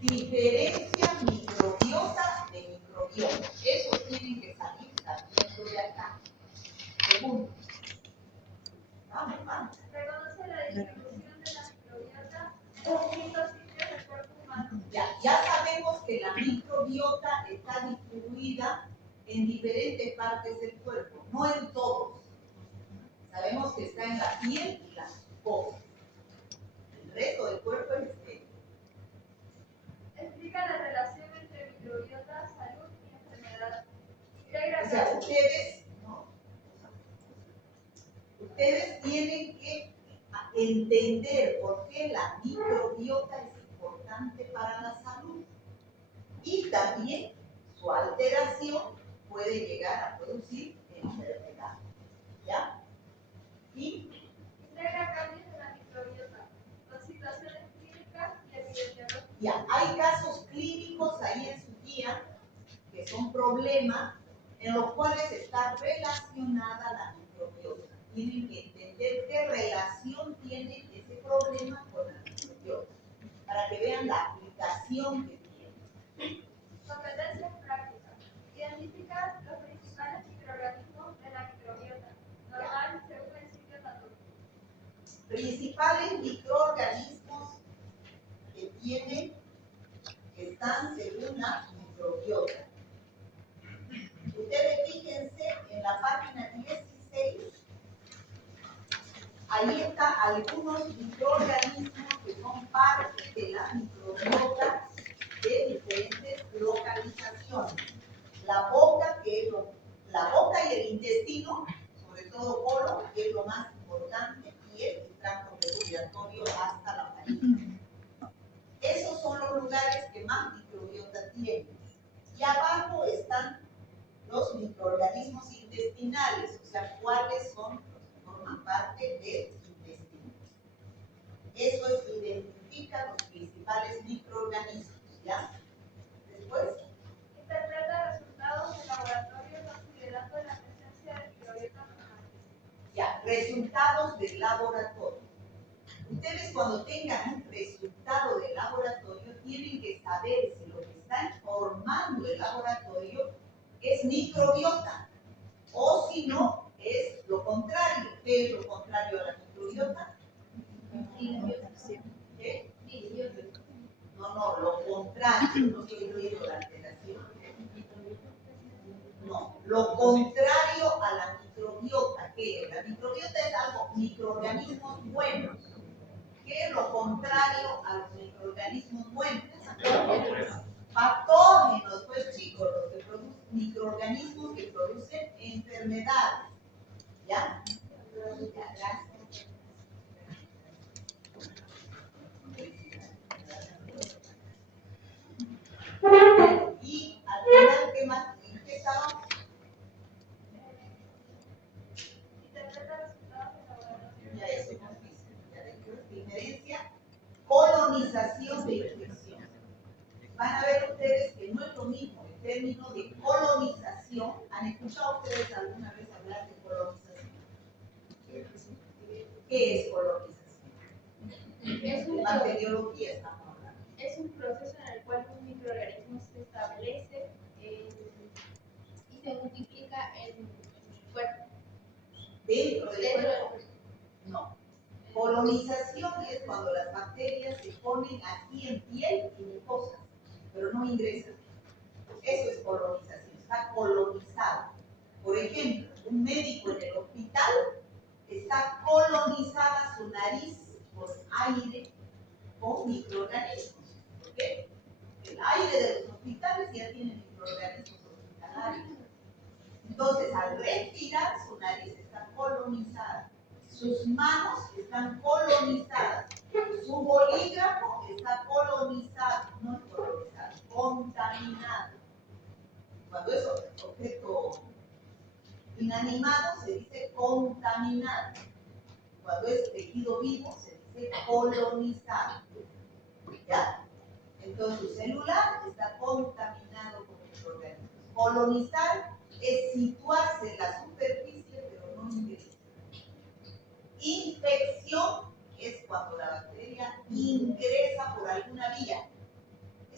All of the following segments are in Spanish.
Diferencia microbiota de microbioma. Eso tiene que salir saliendo de acá. Segundo. Vamos, vamos. Reconoce la distribución de la microbiota en distintos sitios del cuerpo humano. Ya sabemos que la microbiota está distribuida en diferentes partes del cuerpo, no en todos. Sabemos que está en la piel y las mucosas. El resto del cuerpo es estéril. Explica la relación entre microbiota, salud y enfermedad. O sea, ustedes tienen que entender por qué la microbiota es importante para la salud. Y también su alteración puede llegar a producir enfermedad. ¿Ya? Y Integra cambios de la microbiota con situaciones clínicas y epidemiológicas. ya, hay casos clínicos ahí en su guía que son problemas en los cuales está relacionada la microbiota. Tienen que entender qué relación tiene ese problema con la microbiota para que vean la aplicación que tiene. Competencias prácticas. Identifica los principales microorganismos de la microbiota. Normal según el sitio anatómico. Principales microorganismos que están según la microbiota. Ustedes fíjense en la página 16, ahí están algunos microorganismos que son parte de la microbiota de diferentes localizaciones. La boca y el intestino, sobre todo colon, que es lo más importante, y el tracto respiratorio hasta la faringe. Esos son los lugares que más microbiota tienen. Y abajo están los microorganismos intestinales, o sea, cuáles son los que forman parte del intestino. Eso es, identifica los principales microorganismos, ¿ya? Después, Interpreta resultados de laboratorio considerando la presencia de microbiota normal. ya, resultados del laboratorio. Ustedes cuando tengan un resultado de laboratorio tienen que saber si lo que está informando el laboratorio es microbiota o si no es lo contrario. ¿Qué es lo contrario a la microbiota? ¿Qué? No, lo contrario. No estoy viendo la alteración. No, lo contrario a la microbiota. ¿Qué es? La microbiota es algo, microorganismos buenos. ¿Qué es lo contrario a los microorganismos buenos? Patógenos, pues chicos, los que producen microorganismos que producen enfermedades. ¿Ya? Ya, gracias. Y al final, ¿qué más? ¿En qué estábamos? Interpreta resultados de laboratorio. Ya eso hemos visto. Ya después, diferencia, colonización de infección. Van a ver ustedes que no es lo mismo el término de colonización. ¿Han escuchado ustedes alguna vez hablar de colonización? ¿Qué es colonización? De bacteriología estamos hablando. Es un proceso en el cual un microorganismo se establece y se multiplica en el cuerpo. ¿Dentro del cuerpo? No. Colonización es cuando las bacterias se ponen aquí en piel y mucosas, pero no ingresan. Eso es colonización, está colonizado. Por ejemplo, un médico en el hospital está colonizada su nariz por aire con microorganismos. ¿Por qué? El aire de los hospitales ya tiene microorganismos hospitalarios. Entonces, al respirar, su nariz está colonizada. Sus manos están colonizadas. Su bolígrafo está colonizado, no es colonizado, contaminado. Cuando es objeto inanimado se dice contaminado. Cuando es tejido vivo se dice colonizado. ¿Ya? Entonces su celular está contaminado con microorganismos. Colonizar es situarse en la superficie pero no ingresar. Infección es cuando la bacteria ingresa por alguna vía.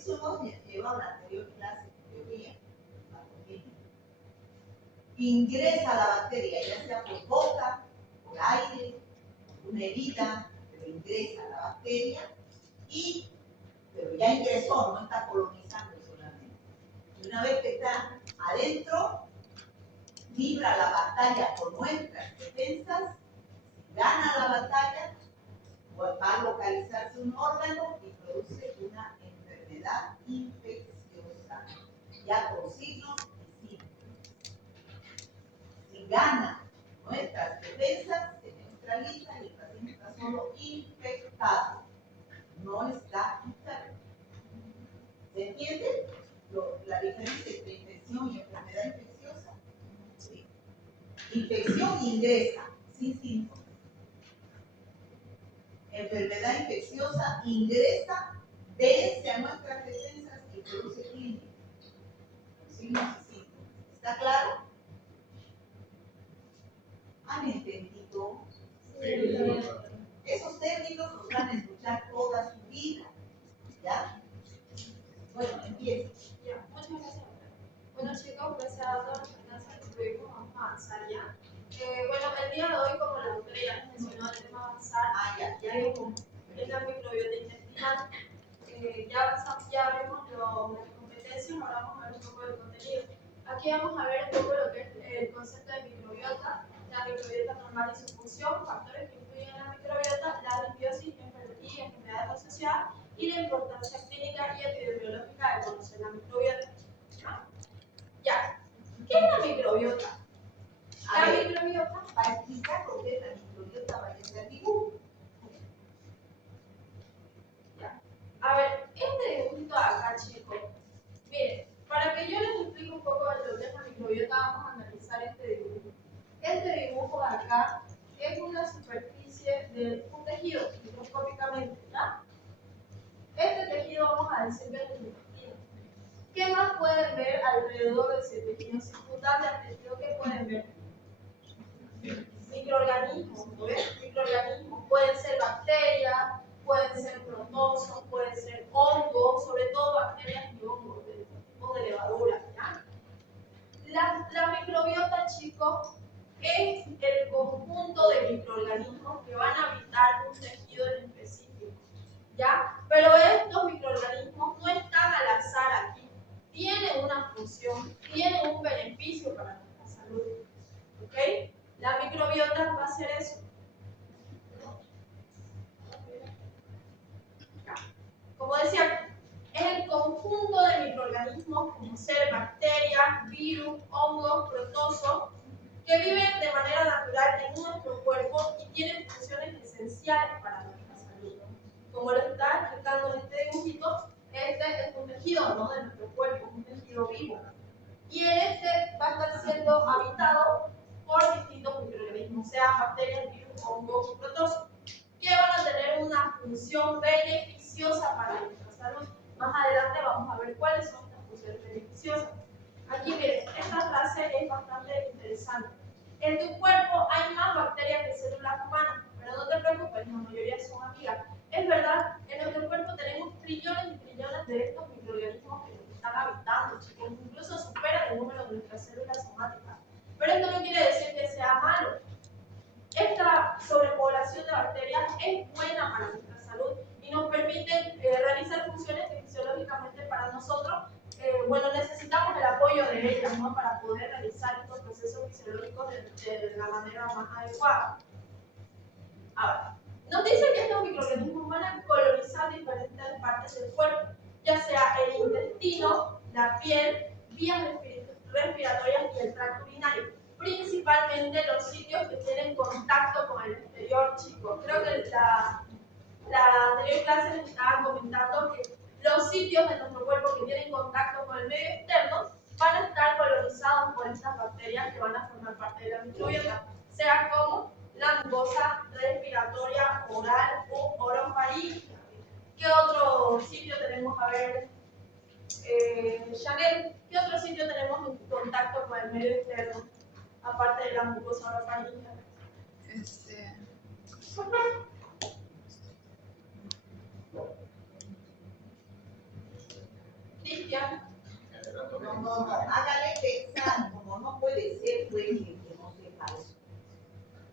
Eso hemos llevado en la anterior clase de teoría. Ingresa la bacteria, ya sea por boca, por aire, por una herida, pero ingresa la bacteria pero ya ingresó, no está colonizando solamente. Y una vez que está adentro, libra la batalla por nuestras defensas, gana la batalla, va a localizarse un órgano y produce una enfermedad infecciosa, ya con signos y síntomas. Si gana nuestras defensas, se neutraliza y el paciente está solo infectado, no está enfermo. ¿Se entiende la diferencia entre infección y enfermedad infecciosa? Sí. Infección ingresa sin síntomas. Enfermedad infecciosa ingresa, vence a nuestras defensas y produce clínica. Signos y síntomas. ¿Está claro? ¿Han entendido? Sí. Esos términos los van a escuchar toda su vida. ¿Ya? Bueno, empieza. Ya, muchas gracias. Bueno chicos, pues se ha dado la importancia que tuvimos, vamos a avanzar ya. Bueno, el día de hoy, como la doctora ya les mencionó, el tema avanzar Ya es la microbiota intestinal. Ya vimos las competencias, ahora vamos a ver un poco del contenido. Aquí vamos a ver un poco lo que es el concepto de microbiota, la microbiota normal y su función, factores que influyen en la microbiota, la disbiosis y enfermedades asociadas, y la importancia clínica y epidemiológica de conocer la microbiota. Ya, ¿qué es la microbiota? La microbiota, para explicar lo que es la microbiota, vaya a ser dibujo. ya. A ver, este dibujito de acá, chicos, miren, para que yo les explique un poco de lo que es la microbiota, vamos a analizar este dibujo. Este dibujo de acá es una superficie de un tejido, microscópicamente, ¿ya? Este tejido vamos a decir que es el intestino. ¿Qué más pueden ver alrededor de ese tejido circundante al tejido? ¿Qué pueden ver? Microorganismos, ¿no ves? Microorganismos pueden ser bacterias, pueden ser protozoos, pueden ser hongos, sobre todo bacterias y hongos de tipo de levaduras, ¿ya? La microbiota, chicos, es el conjunto de microorganismos que van a habitar un tejido en específico, ¿ya? Pero estos microorganismos no están al azar aquí, tienen una función, tienen un beneficio para nuestra salud, ¿ok? La microbiota va a ser eso. Como decía, es el conjunto de microorganismos como ser bacterias, virus, hongos, protozoos, que viven de manera natural en nuestro cuerpo y tienen funciones esenciales para nuestra salud. Como lo está explicando en este dibujito, este es un tejido, ¿no?, de nuestro cuerpo, un tejido vivo. Y en este va a estar siendo habitado por distintos microorganismos, sea bacterias, virus, hongos, protozoos, que van a tener una función beneficiosa para nuestra salud. Más adelante vamos a ver cuáles son estas funciones beneficiosas. Aquí miren, esta frase es bastante interesante. En tu cuerpo hay más bacterias que células humanas, pero no te preocupes, la mayoría son amigas. Es verdad, en nuestro cuerpo tenemos trillones y trillones de estos microorganismos que nos están habitando, chicos, incluso superan el número de nuestras células somáticas. Pero esto no quiere decir que sea malo. Esta sobrepoblación de bacterias es buena para nuestra salud y nos permite realizar funciones que fisiológicamente para nosotros necesitamos el apoyo de ellas, ¿no?, para poder realizar estos procesos fisiológicos de la manera más adecuada. Ahora, nos dice que estos microorganismos van a colonizar diferentes partes del cuerpo, ya sea el intestino, la piel, vías respiratorias y el tracto urinario. Principalmente los sitios que tienen contacto con el exterior, chicos. Creo que la anterior clase les estaba comentando que los sitios de nuestro cuerpo que tienen contacto con el medio externo van a estar colonizados por estas bacterias que van a formar parte de la microbiota, sea como la mucosa respiratoria oral o orofaringe. ¿Qué otro sitio tenemos? A ver, Chanel, ¿qué otro sitio tenemos en contacto con el medio externo, aparte de la mucosa orofaringe? Cristian. No, hágale pensar, como no puede ser, pues, que no sepa eso.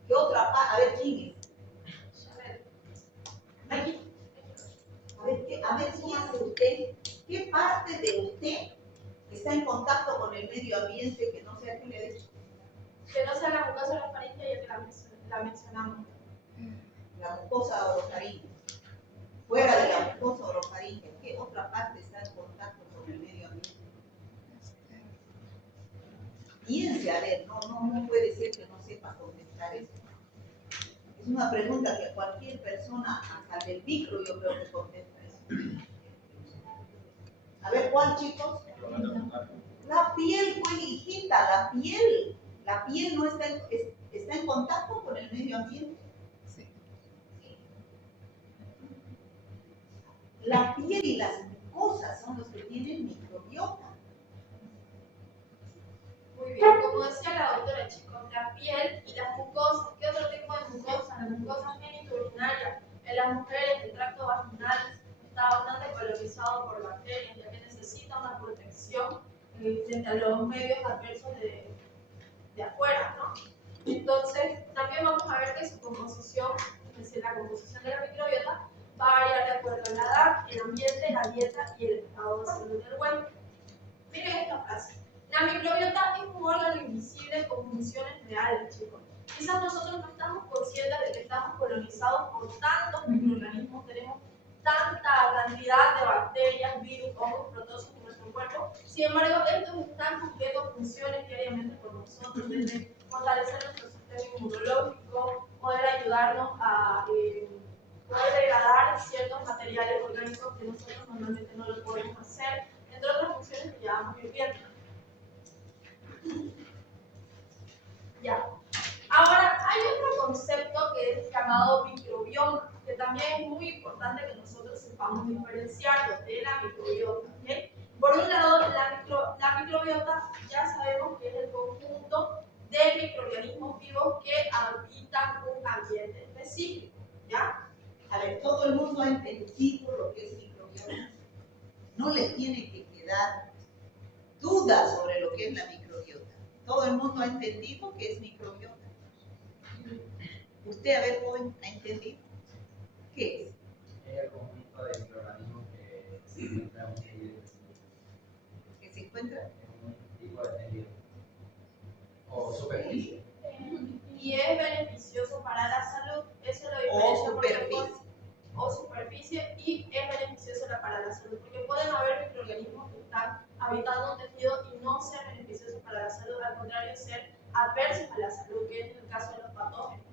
¿Qué otra parte? A ver, ¿quién es? Aquí. A ver, fíjese usted, ¿qué parte de usted está en contacto con el medio ambiente que no sea que le dé? Que no sea la mucosa orofaringe, ya que la mencionamos. La mucosa orofaringe. Fuera de la mucosa orofaringe, ¿qué otra parte está en contacto con el medio ambiente? Piense, a ver, no puede ser que no sepa contestar eso. Es una pregunta que cualquier persona, hasta del micro, yo creo que contesta eso. A ver, ¿cuál, chicos? La piel, pues, hijita, la piel. La piel no está en contacto con el medio ambiente. Sí. La piel y las mucosas son los que tienen microbiota. Muy bien, como decía la doctora, chicos, la piel y las mucosas. ¿Qué otro tipo de mucosas? Las mucosas genitourinarias. En las mujeres, el tracto vaginal está bastante colonizado por bacterias, ya que necesita una protección frente a los medios adversos de afuera, ¿no? Entonces, también vamos a ver que su composición, es decir, la composición de la microbiota, va a variar de acuerdo a la edad, el ambiente, la dieta y el estado de salud del huésped. Miren esta frase. La microbiota es un órgano invisible con funciones reales, chicos. Quizás nosotros no estamos conscientes de que estamos colonizados por tantos microorganismos, tenemos tanta cantidad de bacterias, virus, hongos, protozoos en nuestro cuerpo. Sin embargo, estos están cumpliendo funciones diariamente por nosotros, desde fortalecer nuestro sistema inmunológico, poder ayudarnos a poder degradar ciertos materiales orgánicos que nosotros normalmente no lo podemos hacer, entre otras funciones que ya vamos a ir viendo. Ya. Ahora, hay otro concepto que es llamado microbioma, que también es muy importante que nosotros sepamos diferenciarlo de la microbiota. ¿Okay? Por un lado, la microbiota ya sabemos que es el conjunto de microorganismos vivos que habitan un ambiente específico. ¿Ya? A ver, todo el mundo ha entendido lo que es microbiota. No le tiene que quedar dudas sobre lo que es la microbiota. Todo el mundo ha entendido que es microbiota. Usted, a ver, joven, ¿ha entendido? ¿Qué es? Es el conjunto de microorganismos que se encuentra en un tejido ¿Que se encuentra? en un tipo de tejido o superficie. Y es beneficioso para la salud, eso lo O diferencia superficie. o superficie, y es beneficioso para la salud, porque pueden haber microorganismos que están habitando un tejido y no ser beneficiosos para la salud, al contrario, ser adversos a la salud, que es el caso de los patógenos.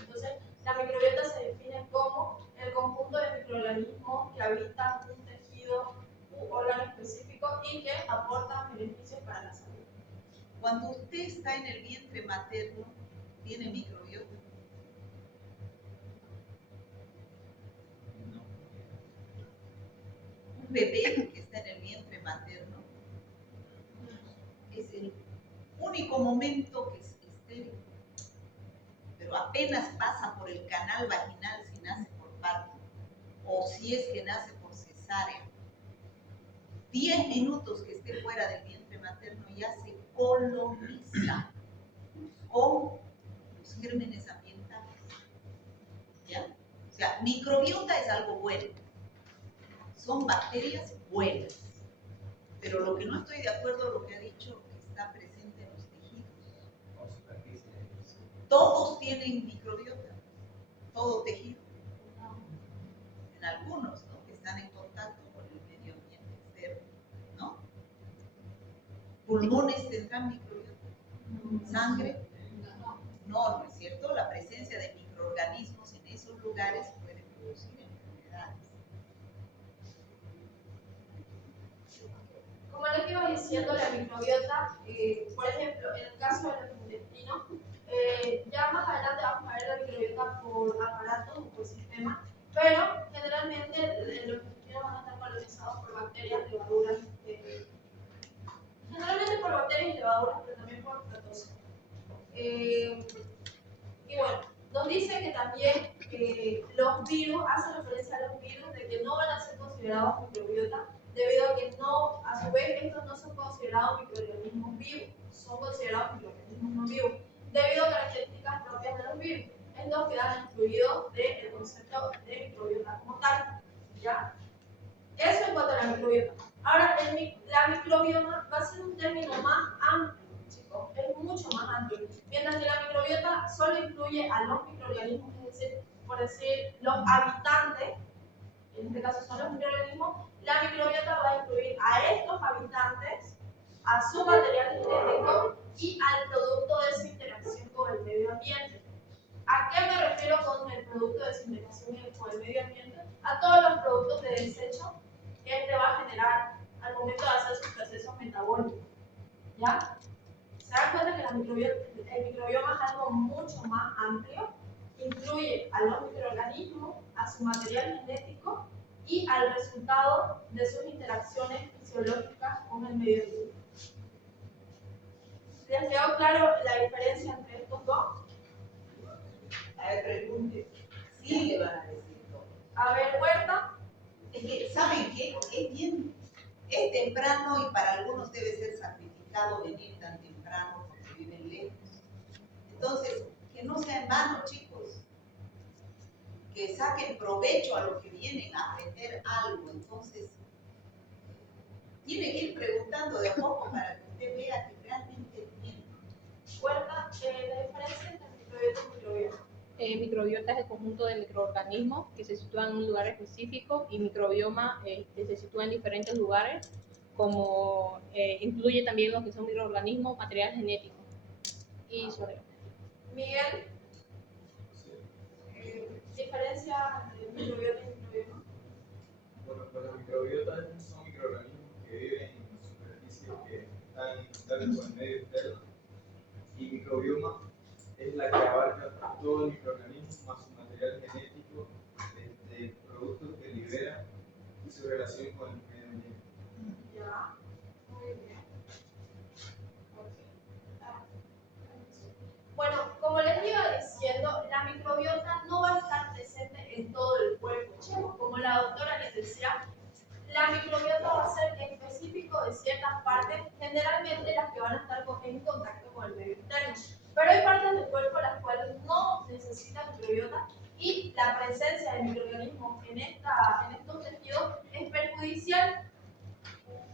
Entonces, la microbiota se define como el conjunto de microorganismos que habitan un tejido u órgano específico y que aportan beneficios para la salud. Cuando usted está en el vientre materno, ¿tiene microbiota? Un bebé que está en el vientre materno es el único momento que es estéril, pero apenas pasa por el canal vaginal si nace por parto o si es que nace por cesárea. 10 minutos que esté fuera del vientre materno ya se coloniza con los gérmenes ambientales. ¿Ya? O sea, microbiota es algo bueno. Son bacterias buenas. Pero lo que no estoy de acuerdo es lo que ha dicho que está presente en los tejidos. O superficie. Todos tienen microbiota, todo tejido. En algunos, ¿no? Que están en contacto con el medio ambiente externo, ¿no? Pulmones tendrán microbiota. Sangre, no es cierto. La presencia de microorganismos en esos lugares puede producir enfermedades. Como les iba diciendo, la microbiota, por ejemplo, en el caso de los intestinos, ya más adelante vamos a ver la microbiota por aparatos o por sistemas, pero generalmente los intestinos van a estar colonizados por bacterias, levaduras, generalmente por bacterias y levaduras, pero también por protozoos. Y bueno, nos dice que también los virus, hace referencia a los virus de que no van a ser considerados microbiota debido a que no considerados microorganismos vivos, son considerados microorganismos no vivos, debido a características propias de los virus. Estos quedan excluidos del concepto de microbiota como tal, ¿ya? Eso en cuanto a la microbiota. Ahora, la microbioma va a ser un término más amplio, chicos, es mucho más amplio. Mientras que la microbiota solo incluye a los microorganismos, es decir, por decir, los habitantes, en este caso son los microorganismos, la microbiota va a incluir a estos habitantes, a su material genético y al producto de su interacción con el medio ambiente. ¿A qué me refiero con el producto de su interacción con el medio ambiente? A todos los productos de desecho que este va a generar al momento de hacer sus procesos metabólicos. ¿Ya? Se dan cuenta que el microbioma es algo mucho más amplio, incluye a los microorganismos, a su material genético y al resultado de sus interacciones fisiológicas con el medio ambiente. ¿Les quedó claro la diferencia entre estos dos? A ver, pregunte. Sí le van a decir todo. A ver, Huerta. Es que, ¿saben qué? Es temprano y para algunos debe ser sacrificado venir tan temprano porque viven lejos. Entonces, que no sea en vano, chicos. Que saquen provecho a lo que vienen a aprender algo. Entonces, tiene que ir preguntando de a poco para que usted vea que realmente entiende. Huerta, la diferencia entre microbiota y microbioma. Microbiota es el conjunto de microorganismos que se sitúan en un lugar específico y microbioma que se sitúa en diferentes lugares, como incluye también los que son microorganismos, material genético y sobre. Miguel, diferencia entre microbiota y microbioma. Bueno, pues los microbiotas son microorganismos que viven en superficies que están en contacto con el medio externo, y microbioma es la que abarca todo el microorganismo más su material genético, productos que libera y su relación con el medio ambiente. Ya, muy bien. Bueno, como les iba diciendo, la microbiota no va a estar presente en todo el cuerpo, chicos. Como la doctora les decía, la microbiota va a ser específico de ciertas partes, generalmente las que van a estar en contacto con el medio externo. Pero hay partes del cuerpo las cuales no necesitan microbiota y la presencia de microorganismos en estos tejidos es perjudicial.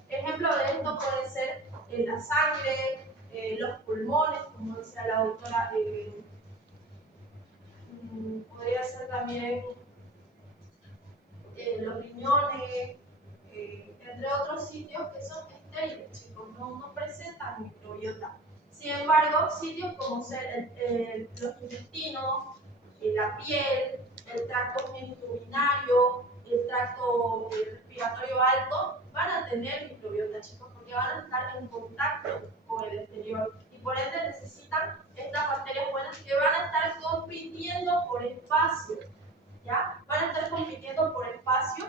Ejemplo de esto puede ser la sangre, los pulmones, como decía la doctora, podría ser también los riñones, entre otros sitios que son estériles, chicos, no presentan microbiota. Sin embargo, sitios como ser los intestinos, la piel, el tracto genitourinario, el tracto respiratorio alto, van a tener microbiota, chicos, porque van a estar en contacto con el exterior y por ende necesitan estas bacterias buenas que van a estar compitiendo por espacio, ¿ya? Van a estar compitiendo por espacio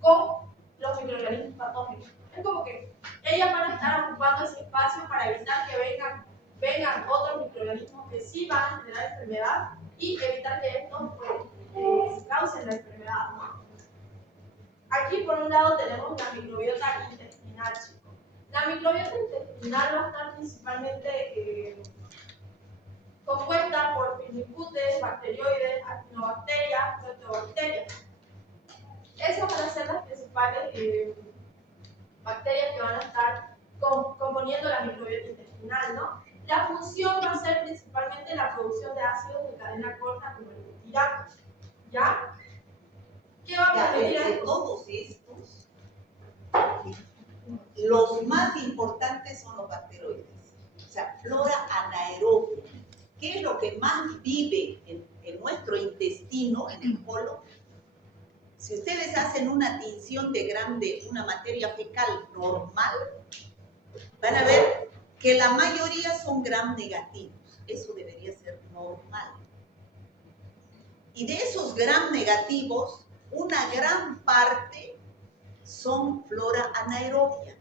con los microorganismos patógenos. Es como que ellas van a estar ocupando ese espacio para evitar que vengan otros microorganismos que sí van a generar enfermedad y evitar que estos pues, causen la enfermedad, ¿no? Aquí por un lado tenemos la microbiota intestinal, chicos. La microbiota intestinal va a estar principalmente compuesta por firmicutes, bacterioides, actinobacterias, proteobacterias. Esas van a ser las principales bacterias que van a estar componiendo la microbiota intestinal, ¿no? La función va a ser principalmente la producción de ácidos de cadena corta como el butirato, ¿ya? ¿Qué va a permitir De esto? todos estos, los más importantes son los bacteroides, o sea, flora anaerobia. ¿Qué es lo que más vive en nuestro intestino, en el colon? Si ustedes hacen una tinción de una materia fecal normal, van a ver que la mayoría son gram negativos. Eso debería ser normal. Y de esos gram negativos, una gran parte son flora anaerobia,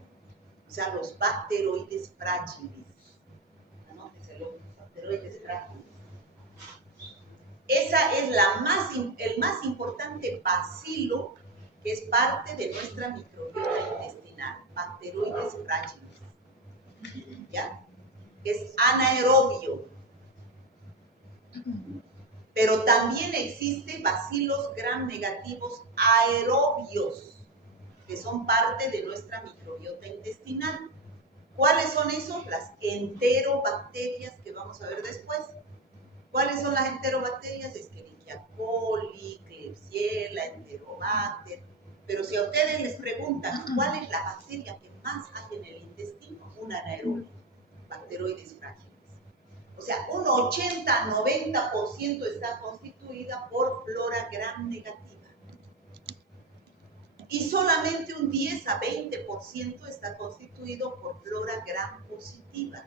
o sea, los bacteroides frágiles. Anótese los bacteroides frágiles. Esa es el más importante bacilo que es parte de nuestra microbiota intestinal, bacteroides frágiles. ¿ya? Es anaerobio. Pero también existen bacilos gram negativos aerobios, que son parte de nuestra microbiota intestinal. ¿Cuáles son esos? Las enterobacterias que vamos a ver después. ¿Cuáles son las enterobacterias? Escherichia coli, Klebsiella, Enterobacter. Pero si a ustedes les preguntan cuál es la bacteria que más hay en el intestino, una anaerobia, Bacteroides frágiles. O sea, un 80-90% está constituida por flora gram negativa. Y solamente un 10-20% está constituido por flora gram positiva,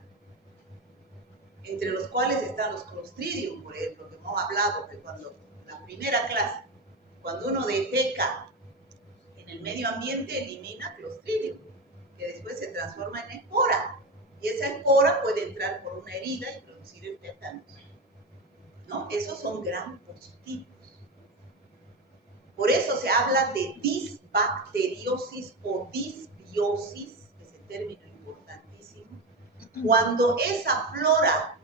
entre los cuales están los Clostridium, por ejemplo, que hemos hablado, que cuando la primera clase, cuando uno defeca en el medio ambiente, elimina Clostridium, que después se transforma en espora. Y esa espora puede entrar por una herida y producir el tétano, ¿no? Esos son gram positivos. Por eso se habla de disbacteriosis o disbiosis, ese término importantísimo, cuando esa flora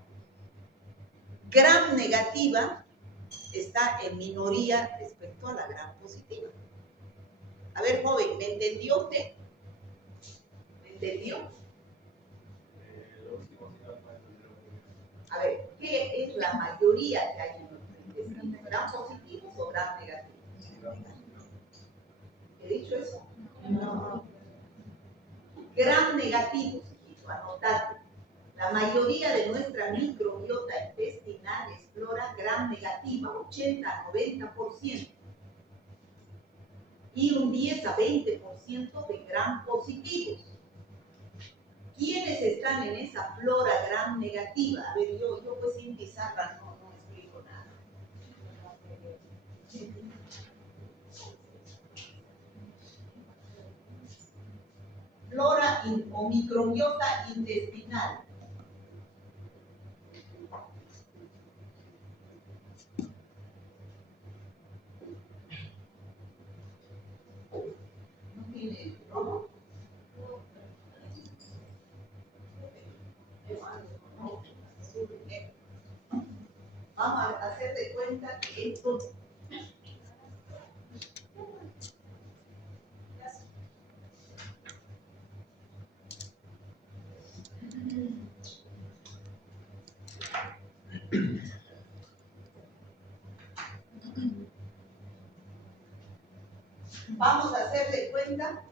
gram negativa está en minoría respecto a la gram positiva. A ver, joven, ¿me entendió usted? ¿Me entendió? A ver, ¿qué es la mayoría que hay en nuestro intestino? ¿Gram positivos o gram negativos? ¿He dicho eso? No. Gram negativos, anotate. La mayoría de nuestra microbiota intestinal es flora gram negativa, 80-90%. Y un 10-20% de gram positivos. ¿Quiénes están en esa flora gram negativa? A ver, yo pues sin pizarra no explico nada. Flora o microbiota intestinal. ¿No tiene rojo? Vamos a hacer de cuenta que esto vamos a hacer de cuenta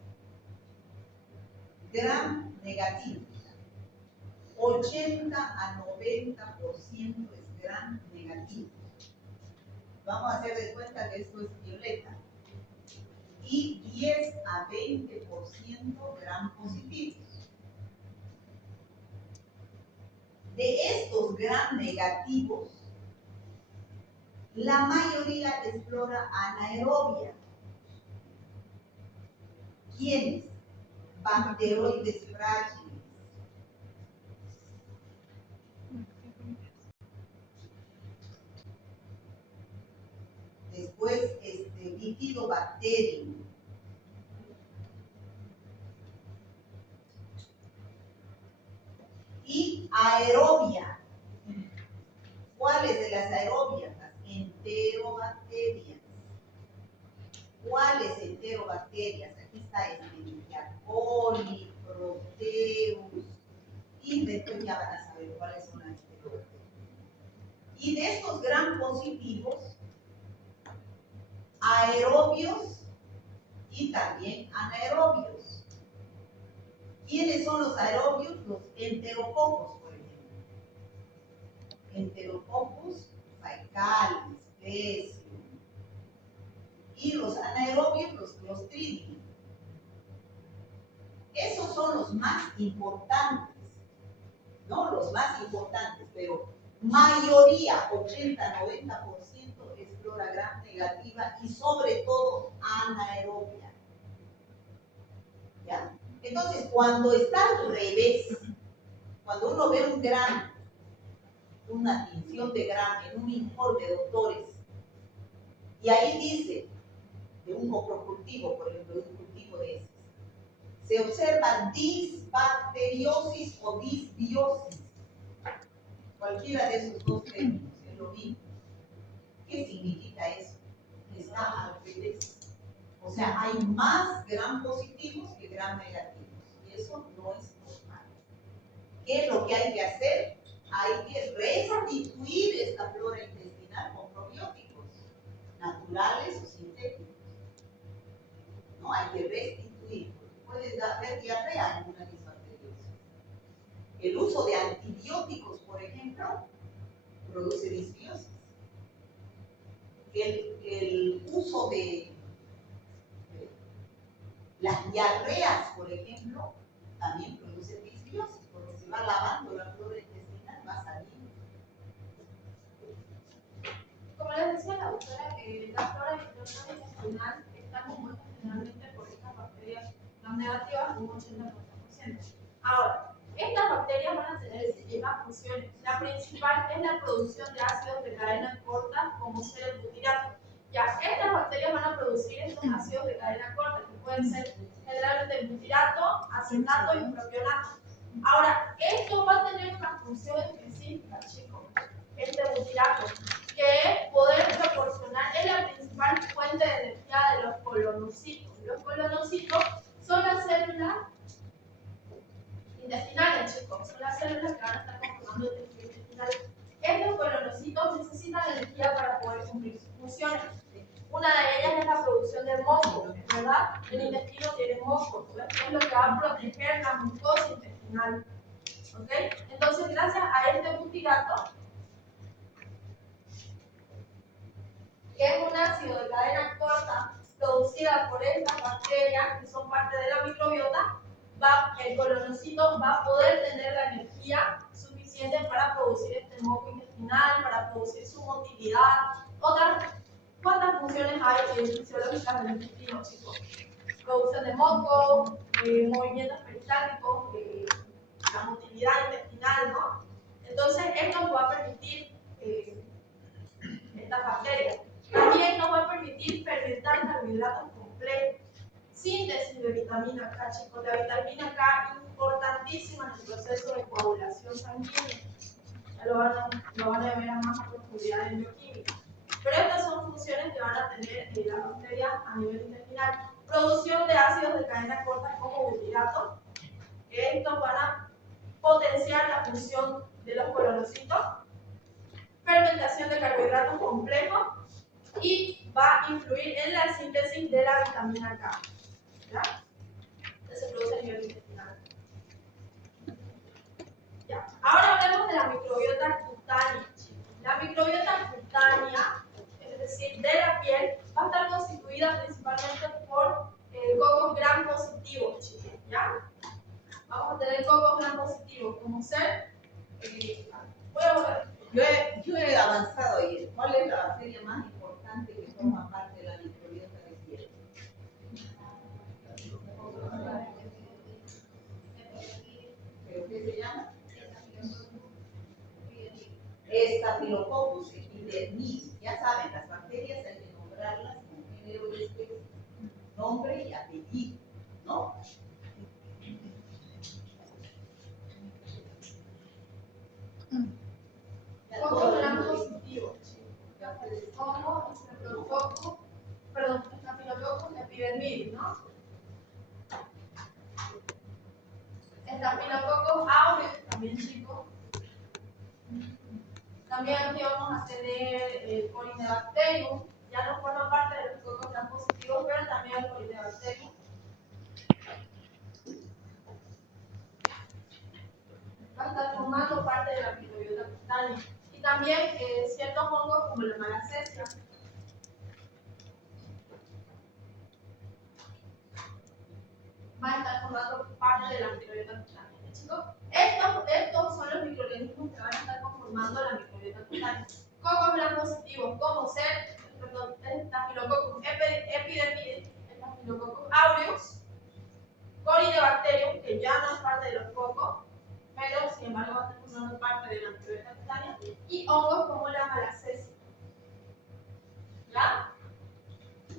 gram negativo. 80-90% es gram negativo. Vamos a hacer de cuenta que esto es violeta. Y 10-20% gram positivos. De estos gram negativos, la mayoría es flora anaerobia. ¿Quiénes? Bacteroides frágiles. Después, Bifidobacterium. Y aerobia. ¿Cuáles de las aerobias? Las enterobacterias. ¿Cuáles enterobacterias? Aquí está Escherichia coli, Proteus, y después ya van a saber cuáles son las enterobacterias. Y de estos gram positivos, aerobios y también anaerobios. ¿Quiénes son los aerobios? Los enterococos, por ejemplo. Enterococcus faecalis, Specium. Y los anaerobios, los Clostridium. Esos son los más importantes, ¿no? Los más importantes, pero mayoría, 80-90% es flora gram negativa y sobre todo anaerobia. ¿Ya? Entonces, cuando está al revés, cuando uno ve un gram, una tinción de gram en un informe de doctores, y ahí dice de un coprocultivo, por ejemplo, de un cultivo de heces, se observa disbacteriosis o disbiosis. Cualquiera de esos dos términos es lo mismo. ¿Qué significa eso? Que está al revés. O sea, hay más gram positivos que gram negativos. Y eso no es normal. ¿Qué es lo que hay que hacer? Hay que restituir esta flora intestinal con probióticos, naturales o sintéticos. No, hay que restituir, porque puede haber diarrea en una disbacteriosis. El uso de antibióticos, por ejemplo, produce disbiosis. El uso de las diarreas, por ejemplo, también produce disbiosis, porque se va lavando la flora intestinal, va saliendo. Como les decía la autora, la flora intestinal está compuesta generalmente por estas bacterias gram negativas, un 80%. Ahora, estas bacterias van a tener distintas funciones. La principal es la producción de ácidos de cadena corta, como ser el butirato. Ya, estas bacterias van a producir estos ácidos de cadena corta, que pueden ser generalmente butirato, acetato y propionato. Ahora, esto va a tener una función específica, chicos, este butirato, que es poder proporcionar, es la principal fuente de energía de los colonocitos. Los colonocitos son las células intestinales, chicos, son las células que van a estar conformando el tejido intestinal. Estos colonocitos necesitan energía para poder cumplir sus funciones. Una de ellas es la producción de moco, ¿verdad? El intestino tiene moco, es lo que va a proteger la mucosa intestinal. ¿Ok? Entonces, gracias a este butirato, que es un ácido de cadena corta producida por estas bacterias que son parte de la microbiota, el colonocito va a poder tener la energía suficiente para producir este moco intestinal, para producir su motilidad. ¿Cuántas funciones hay fisiológicas del intestino, chicos? Producción de moco, movimientos peristálticos, la motilidad intestinal, ¿no? Entonces, esto nos va a permitir estas bacterias. También nos va a permitir fermentar carbohidratos complejos. Síntesis de vitamina K, chicos. La vitamina K es importantísima en el proceso de coagulación sanguínea. Ya lo van a ver a más profundidad en bioquímica. Pero estas son funciones que van a tener las bacterias a nivel intestinal. Producción de ácidos de cadena corta como butirato. Estos van a potenciar la función de los colonocitos. Fermentación de carbohidratos complejos. Y va a influir en la síntesis de la vitamina K. ¿Ya? Que se produce a nivel intestinal. Ya. Ahora hablemos de la microbiota cutánea. La microbiota cutánea, es decir, de la piel, va a estar constituida principalmente por cocos gram positivos, chicos. ¿Ya? Vamos a tener cocos gram positivos, como ser. Voy a volver. Yo he avanzado ahí. ¿Cuál es la bacteria más importante que forma parte de la microbiota de piel? ¿Pero qué se llama? Staphylococcus epidermidis. Ya saben, las bacterias hay que nombrarlas con género y especie, nombre y apellido, ¿no? Cocos gram positivos. Como Staphylococcus epidermidis, ¿no? Staphylococcus aureus, también, chicos. También aquí vamos a tener el Corynebacterium, ya no forma parte de los cocos gram positivos, pero también el Corynebacterium. Va a estar formando parte de la microbiota cutánea. Y también ciertos hongos como la malacesia. Va a estar formando parte de la microbiota cutánea, chicos. Estos son los microorganismos que van a estar conformando la microbiota cutánea. Cocos gram positivos, como ser Staphylococcus epidermidis, Staphylococcus aureus, Corynebacterium, que ya no es parte de los cocos, pero sin embargo va a estar formando parte de la microbiota cutánea, y hongos como la malacesia. ¿Ya?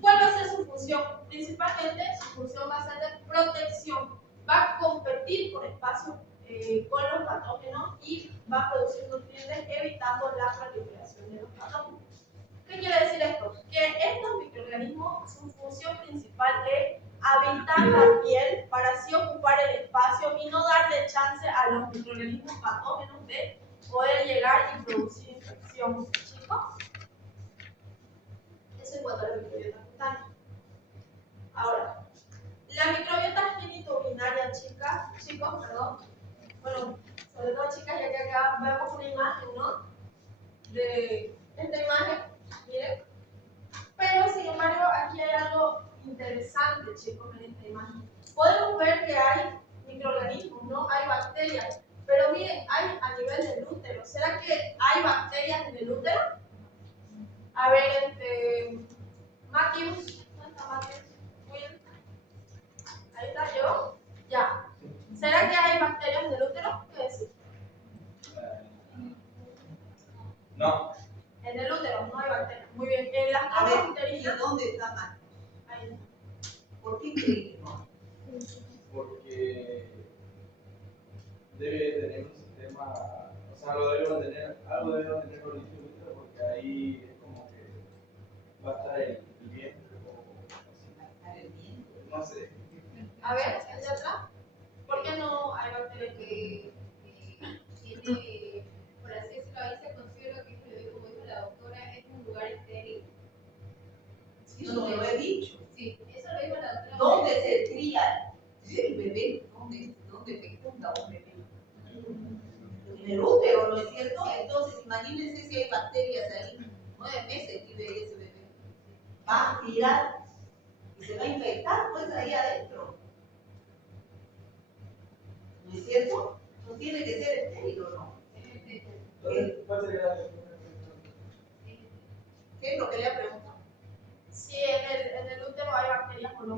¿Cuál va a ser su función? Principalmente su función va a ser de protección. espacio con los patógenos y va a producir nutrientes evitando la proliferación de los patógenos. ¿Qué quiere decir esto? Que estos microorganismos, su función principal es habitar la piel para así ocupar el espacio y no darle chance a los microorganismos patógenos de poder llegar y producir infección. ¿Chicos? Eso en cuanto a la microbiota cutánea. Ahora, la microbiota genitourinaria, chicos, perdón. Bueno, sobre todo chicas, ya que acá vemos una imagen, ¿no? De esta imagen, miren. Pero sin embargo, aquí hay algo interesante, chicos, en esta imagen. Podemos ver que hay microorganismos, ¿no? Hay bacterias. Pero miren, hay a nivel del útero. ¿Será que hay bacterias en el útero? A ver, Matthews, ¿dónde está Matthews? Will. Ahí está yo. Ya. ¿Será que hay bacterias en el útero? ¿Qué decir? No. En el útero no hay bacterias. Muy bien. En las A ver, capas ¿y uterinas. dónde está Marcos? Ahí. ¿Por qué creen que no? Porque debe tener un sistema, o sea, algo debe mantener por el útero, porque ahí es como que va a estar el vientre o así. ¿Va a estar el viento? No sé. A ver, allá atrás. ¿Por qué no hay bacterias? Que tiene, por así decirlo, ahí se considera que, como dijo la doctora, es un lugar estéril. Sí, eso lo he dicho. Sí, eso lo dijo la doctora. ¿Dónde se cría el bebé? ¿Dónde fecunda un bebé? En el útero, ¿no es cierto? Entonces, imagínense si hay bacterias ahí. 9 meses vive ese bebé. Va a girar y se va a infectar, pues, ahí adentro. ¿No es cierto? No tiene que ser estéril, ¿o no? Entonces, ¿cuál sería la respuesta? ¿Qué es lo que le ha preguntado? Si en el útero hay bacterias o no.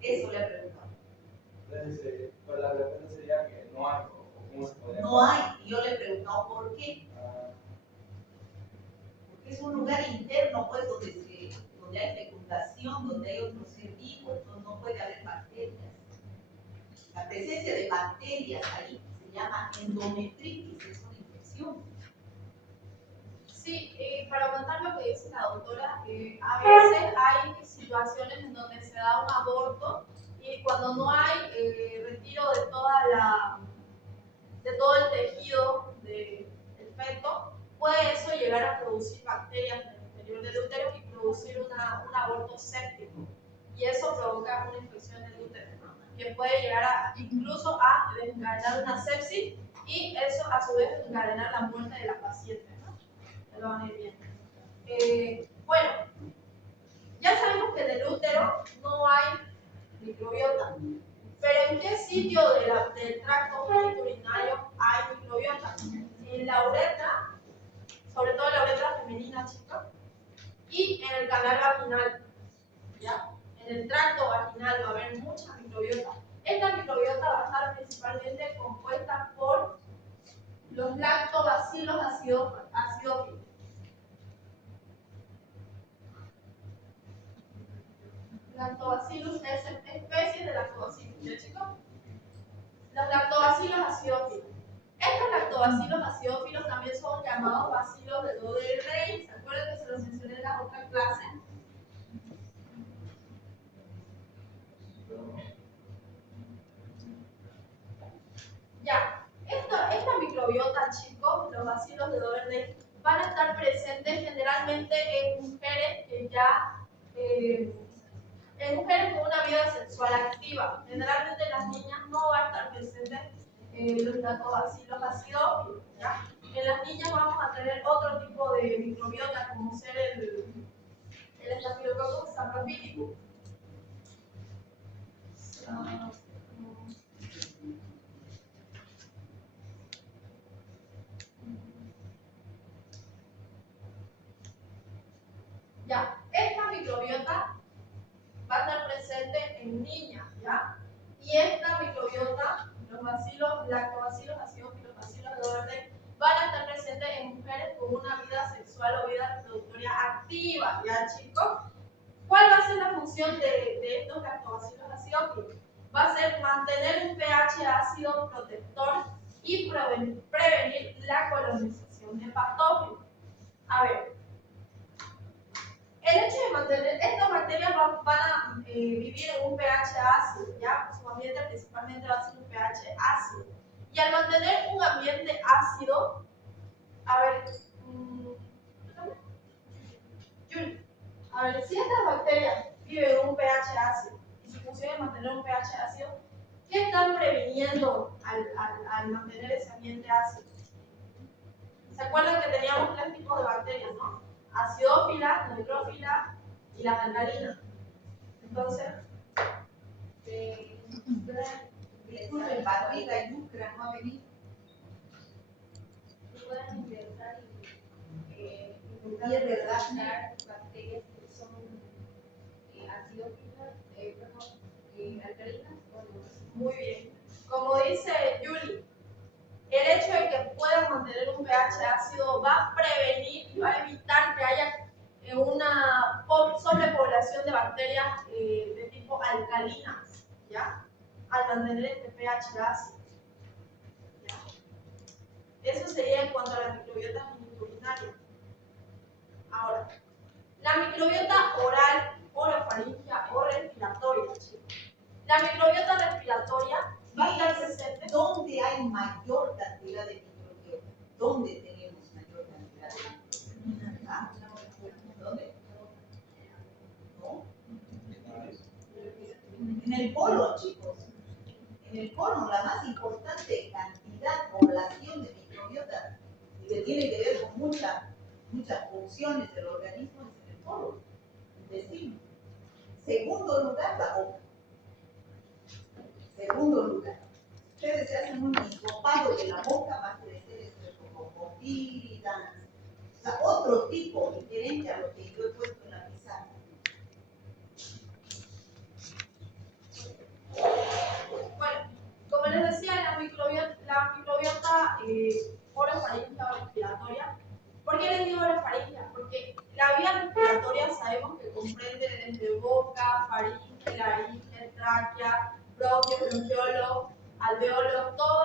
Eso le ha preguntado. Entonces, pues la respuesta sería que no hay. ¿Cómo se podría? No hay. Y yo le he preguntado por qué. Ah, Porque es un lugar interno, pues, donde hay fecundación, donde hay otro ser vivo, entonces no puede haber bacterias. La presencia de bacterias ahí se llama endometritis, es una infección. Sí, para contar lo que dice la doctora, a veces hay situaciones en donde se da un aborto y cuando no hay retiro de todo el tejido del feto, puede eso llegar a producir bacterias en el interior del útero y producir un aborto séptico. Y eso provoca una infección del útero, ¿no? Que puede llegar incluso a desencadenar una sepsis y eso a su vez desencadenar la muerte de la paciente, ¿no? Ya lo van a ir viendo. Bueno, ya sabemos que en el útero no hay microbiota. Pero ¿en qué sitio del tracto genitourinario hay microbiota? En la uretra, sobre todo en la uretra femenina, chicos, y en el canal vaginal. ¿Ya? En el tracto vaginal va a haber mucha microbiota. Esta microbiota va a estar principalmente compuesta por los lactobacilos acidófilos. Lactobacillus es especie de lactobacillus, ¿ya chicos? Los lactobacilos acidófilos. Estos lactobacilos acidófilos también son llamados bacilos de Dodelray. ¿Se acuerdan que se los mencioné en la otra clase? Ya, esta microbiota, chicos, los bacilos de Dodelray, van a estar presentes generalmente en mujeres que ya en mujeres con una vida sexual activa. Generalmente en las niñas no va a estar presente los lactobacilos acidófilos, ¿ya? En las niñas vamos a tener otro tipo de microbiota, como ser el Staphylococcus saprophyticus. Ya, esta microbiota va a estar presente en niñas, ¿ya? Y esta microbiota, los lactobacilos acidófilos, bacilos de Dodelray, van a estar presentes en mujeres con una vida sexual o vida reproductoria activa, ¿ya, chicos? ¿Cuál va a ser la función de estos lactobacilos acidófilos? Va a ser mantener un pH ácido protector y prevenir la colonización de patógenos. A ver, el hecho de mantener, estas bacterias van a vivir en un pH ácido, ¿ya? Su ambiente principalmente va a ser un pH ácido. Y al mantener un ambiente ácido, a ver, Julie, a ver, si estas bacterias viven en un pH ácido y su función es mantener un pH ácido, ¿qué están previniendo al mantener ese ambiente ácido? ¿Se acuerdan que teníamos 3 tipos de bacterias, no? Acidófilas, neutrófilas y las alcalinas. Entonces, El barriga yucra no ha venido. Puedan intentar Y es verdad. usar bacterias que son acidófilas, alcalinas o no. muy bien. Como dice Julie, el hecho de que puedan mantener un pH ácido va a prevenir y va a evitar que haya una sobrepoblación de bacterias de tipo alcalinas, ¿ya? Al mantener este pH ácido. ¿Ya? Eso sería en cuanto a la microbiota genitourinaria. Ahora, la microbiota oral, orofaringea o respiratoria, chicos. La microbiota respiratoria va a estar presente. ¿Dónde hay mayor cantidad de microbiota? ¿Dónde tenemos mayor cantidad de microbiota? ¿Ah? ¿Dónde? ¿No? En el colon, chicos. En el colon, la más importante cantidad, población de microbiota, y que tiene que ver con muchas funciones del organismo, es en el colon, intestino. Segundo lugar, la boca. Segundo lugar. Ustedes se hacen un hisopado de la boca, va a crecer estreptococcus. O sea, otro tipo diferente a lo que yo he puesto en la pizarra. Bueno, como les decía, la microbiota orofaringea o respiratoria. ¿Por qué les digo orofaringea? Porque la vía respiratoria sabemos que comprende desde boca, faringe, laringe, tráquea, bronquio, bronquiolo, alveolo, todo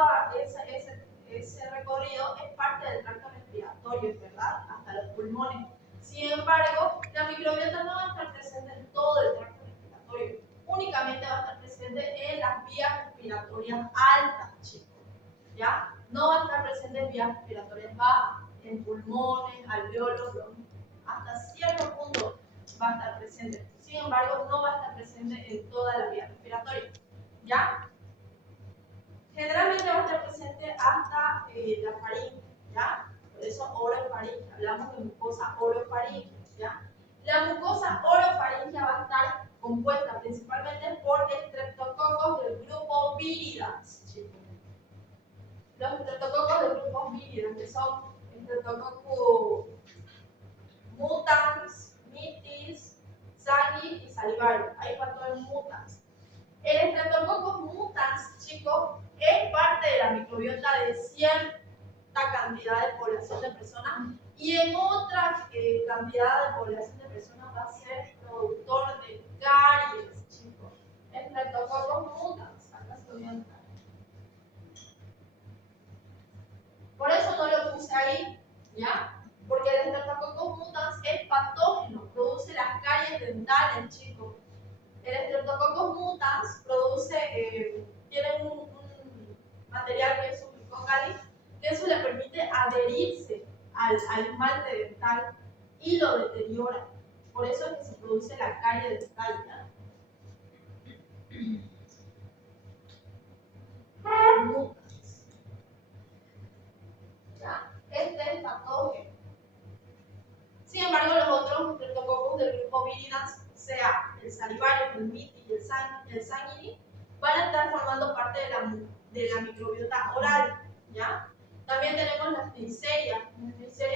ese recorrido es parte del tracto respiratorio, ¿verdad? Hasta los pulmones. Sin embargo, la microbiota no va a estar presente en todo el tracto respiratorio, únicamente va a estar presente en las vías respiratorias altas, chicos, ¿ya? No va a estar presente en vías respiratorias bajas, en pulmones, alveolos, hasta cierto punto va a estar presente. Sin embargo, no va a estar presente en toda la vía respiratoria, ¿ya? Generalmente va a estar presente hasta la faringe, ¿ya? Por eso orofaringe, hablamos de mucosa orofaringe, ¿ya? La mucosa orofaringea va a estar compuesta principalmente por estreptococos del grupo Viridans, chicos. Los estreptococos del grupo Viridans, que son Streptococcus mutans, mitis, sanguis y salivario. Ahí faltó el mutans. El Streptococcus mutans, chicos, es parte de la microbiota de cierta cantidad de población de personas y en otra cantidad de población de personas va a ser productor de caries, chicos. Streptococcus mutans, acá se lo voy a anotar. Por eso no lo puse ahí, ¿ya? Porque el Streptococcus mutans es patógeno, produce las caries dentales, chicos. El Streptococcus mutans produce, tiene un material que es un glicocáliz, que eso le permite adherirse al esmalte dental y lo deteriora. Por eso es que se produce la carie dental, ¿ya? Mutans. ¿Ya? Este es el patógeno. Sin embargo, los otros Streptococcus del grupo Viridans, sea el salivario, el mitis y el sanguini, van a estar formando parte de la microbiota oral, ¿ya? También tenemos las Neisseria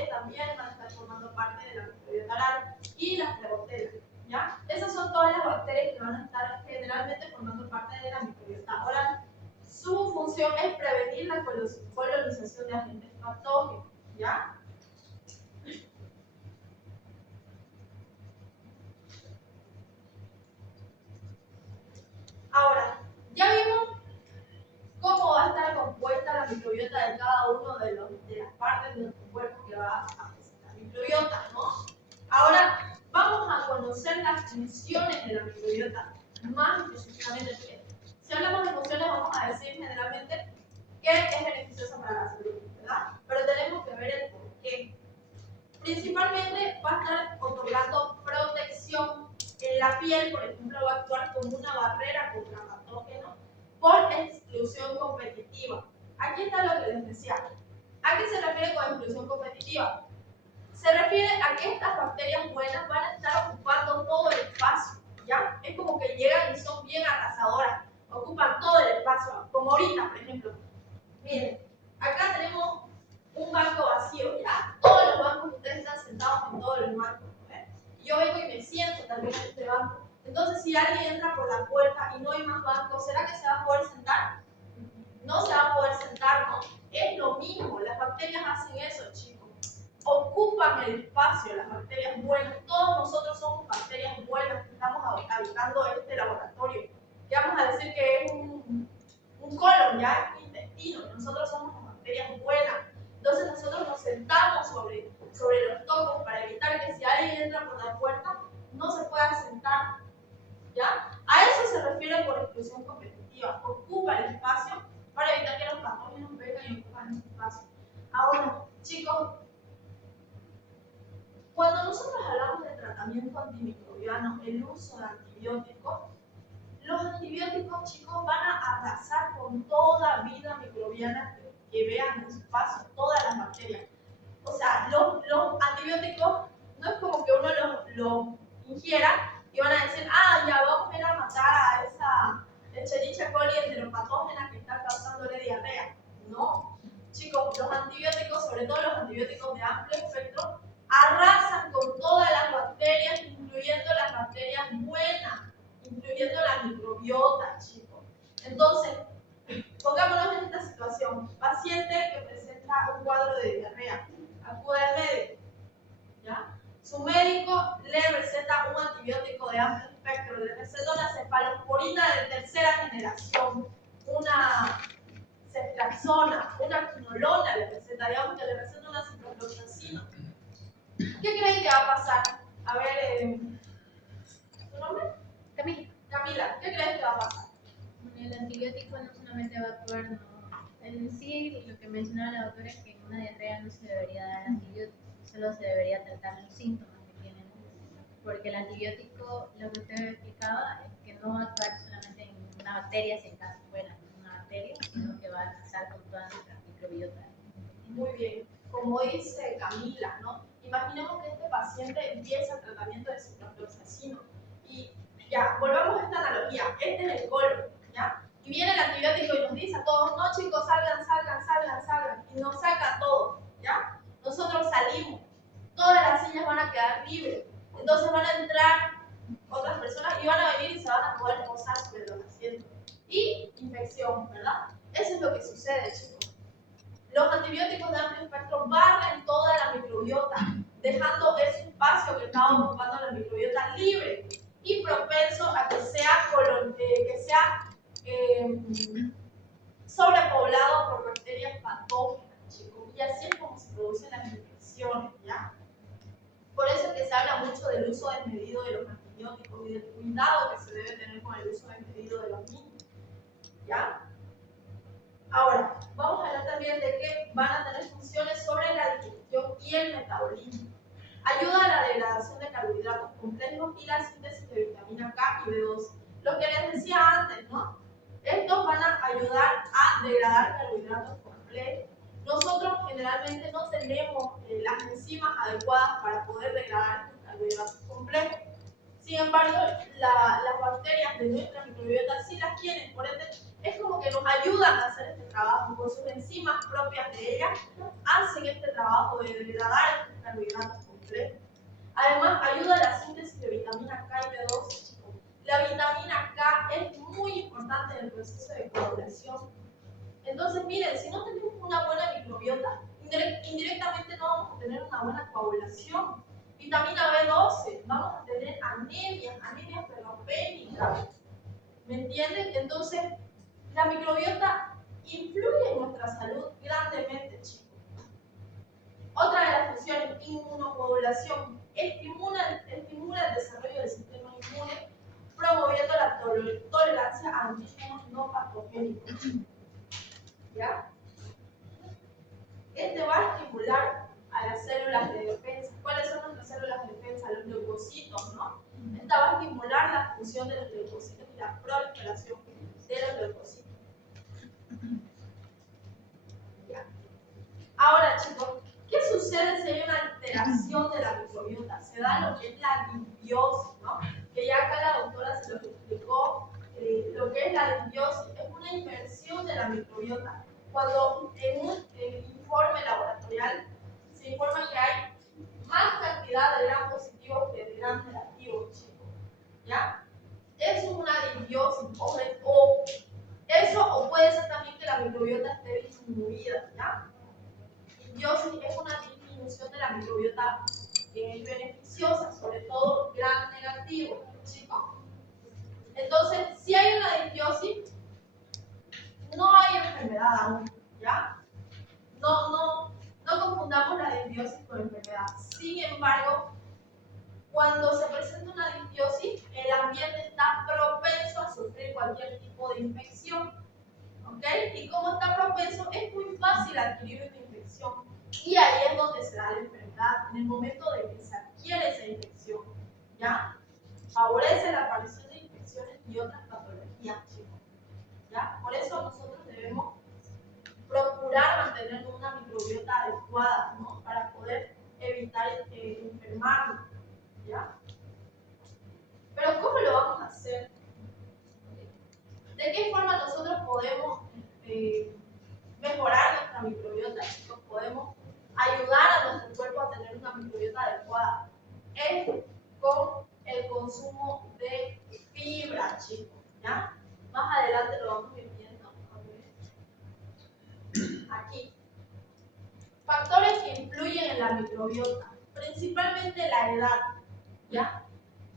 también van a estar formando parte de la microbiota oral, y las Klebsiella, ¿ya? Esas son todas las bacterias que van a estar generalmente formando parte de la microbiota oral. Su función es prevenir la colonización de agentes patógenos, ¿ya? Ahora, ya vimos microbiota de cada uno de las partes de nuestro cuerpo que va a presentar microbiota, ¿no? Ahora vamos a conocer las funciones de la microbiota más específicamente. Si hablamos de funciones, vamos a decir generalmente que es beneficiosa para la salud, ¿verdad? Pero tenemos que ver el por qué. Principalmente va a estar otorgando protección en la piel, por ejemplo, va a actuar como una barrera contra patógenos por exclusión competitiva. Aquí está lo que les decía. ¿A qué se refiere con exclusión competitiva? Se refiere a que estas bacterias buenas van a estar ocupando todo el espacio, ¿ya? Es como que llegan y son bien arrasadoras, ocupan todo el espacio, como ahorita, por ejemplo. Miren, acá tenemos un banco vacío, ¿ya? Todos los bancos, ustedes están sentados en todos los bancos, ¿eh? Y yo vengo y me siento también en este banco. Entonces, si alguien entra por la puerta y no hay más bancos, ¿será que se va a poder sentar? No se va a poder sentar, ¿no? Es lo mismo, las bacterias hacen eso, chicos. Ocupan el espacio, las bacterias buenas. Todos nosotros somos bacterias buenas que estamos habitando este laboratorio. Que vamos a decir que es un colon, ya es un intestino. Nosotros somos las bacterias buenas. Entonces nosotros nos sentamos sobre los tocos para evitar que si alguien entra por la puerta no se pueda sentar, ¿ya? A eso se refiere por exclusión competitiva. Ocupa el espacio para evitar que los patógenos vengan y ocupan ese espacio. Ahora, chicos, cuando nosotros hablamos de tratamiento antimicrobiano, el uso de antibióticos, los antibióticos, chicos, van a arrasar con toda vida microbiana que vean en su paso, todas las bacterias. O sea, los antibióticos no es como que uno los ingiera y van a decir, ah, ya vamos a ir a matar a esa Escherichia coli enteropatógena que está causándole diarrea. No, chicos, los antibióticos, sobre todo los antibióticos de amplio espectro, arrasan con todas las bacterias, incluyendo las bacterias buenas, incluyendo la microbiota, chicos. Entonces, pongámonos en esta situación. Paciente que presenta un cuadro de diarrea, acude al médico, ¿ya? Su médico le receta un antibiótico de amplio espectro, le receta una cefalosporina de tercera generación, una ceftriaxona, una quinolona, le recetaríamos que le receta una ciprofloxacina. ¿Qué creen que va a pasar? A ver, ¿tu nombre? Camila. Camila, ¿qué crees que va a pasar? El antibiótico no solamente va a actuar, no. En sí, lo que mencionaba la doctora es que en una diarrea no se debería dar antibiótico, solo se debería tratar los síntomas que tienen. Porque el antibiótico, lo que usted explicaba, es que no va a actuar solamente en una bacteria, si en caso fuera una bacteria, sino que va a arrasar con toda nuestra microbiota. Muy bien, como dice Camila, ¿no? Imaginemos que este paciente empieza el tratamiento de ciprofloxacino y ya, volvamos a esta analogía, este es el colon, ¿ya? Y viene el antibiótico y nos dice a todos, no chicos, salgan, y nos saca a todos, ¿ya? Nosotros salimos, todas las sillas van a quedar libres, entonces van a entrar otras personas y van a venir y se van a poder posar sobre los asientos. Y infección, ¿verdad? Eso es lo que sucede, chicos. Los antibióticos de amplio espectro barren toda la microbiota, dejando ese espacio que estaba ocupando la microbiota libre y propenso a que sea sobrepoblado por bacterias patógenas, chicos. Y así es como se producen las infecciones, ¿ya? Por eso es que se habla mucho del uso desmedido de los antibióticos y del cuidado que se debe tener con el uso desmedido de los mismos, ¿ya? Ahora, vamos a hablar también de que van a tener funciones sobre la digestión y el metabolismo. Ayuda a la degradación de carbohidratos complejos y la síntesis de vitamina K y B12. Lo que les decía antes, ¿no? Estos van a ayudar a degradar carbohidratos complejos. Nosotros generalmente no tenemos las enzimas adecuadas para poder degradar estos carbohidratos complejos. Sin embargo, las bacterias de nuestra microbiota sí las tienen, por ende, es como que nos ayudan a hacer este trabajo, con sus enzimas propias de ellas, hacen este trabajo de degradar estos carbohidratos complejos. Además, ayuda a la síntesis de vitamina K y B12, chicos. La vitamina K es muy importante en el proceso de coagulación. Entonces, miren, si no tenemos una buena microbiota, indirectamente no vamos a tener una buena coagulación. Vitamina B12, vamos a tener anemia ferropénica. ¿Me entienden? Entonces, la microbiota influye en nuestra salud grandemente, chicos. Otra de las funciones, inmunomodulación, estimula el desarrollo del sistema inmune, promoviendo la tolerancia a antígenos no patogénicos. ¿Ya? Este va a estimular a las células de defensa. ¿Cuáles son nuestras células de defensa? Los leucocitos, ¿no? Esta va a estimular la función de los leucocitos y la proliferación de los leucocitos. ¿Ya? Ahora, chicos, ¿qué sucede si hay una alteración de la microbiota? Se da lo que es la disbiosis, ¿no? Que ya acá la doctora se lo explicó. Lo que es la disbiosis es una inversión de la microbiota. Cuando en un informe laboratorial se informa que hay más cantidad de gram positivos que de gram negativos, chicos. ¿Ya? Eso es una disbiosis. O puede ser también que la microbiota esté disminuida, ¿ya? Disbiosis es una disminución de la microbiota beneficiosa, sobre todo gram negativo, chicos. Entonces, si hay una disbiosis, no hay enfermedad aún, ¿ya? No confundamos la disbiosis con enfermedad. Sin embargo, cuando se presenta una disbiosis, el ambiente está propenso a sufrir cualquier tipo de infección, ¿ok? Y como está propenso, es muy fácil adquirir una infección. Y ahí es donde se da la enfermedad, en el momento de que se adquiere esa infección, ¿ya? Favorece la aparición de infecciones y otras patologías, chicos, ¿ya? Por eso nosotros debemos procurar mantener una microbiota adecuada, ¿no? Para poder evitar enfermarnos, ¿ya? Pero ¿cómo lo vamos a hacer? ¿De qué forma nosotros podemos mejorar nuestra microbiota, chicos? Podemos ayudar a nuestro cuerpo a tener una microbiota adecuada. Es con el consumo de fibra, chicos, ¿ya? Más adelante lo vamos a ir viendo. Aquí. Factores que influyen en la microbiota, principalmente la edad, ¿ya?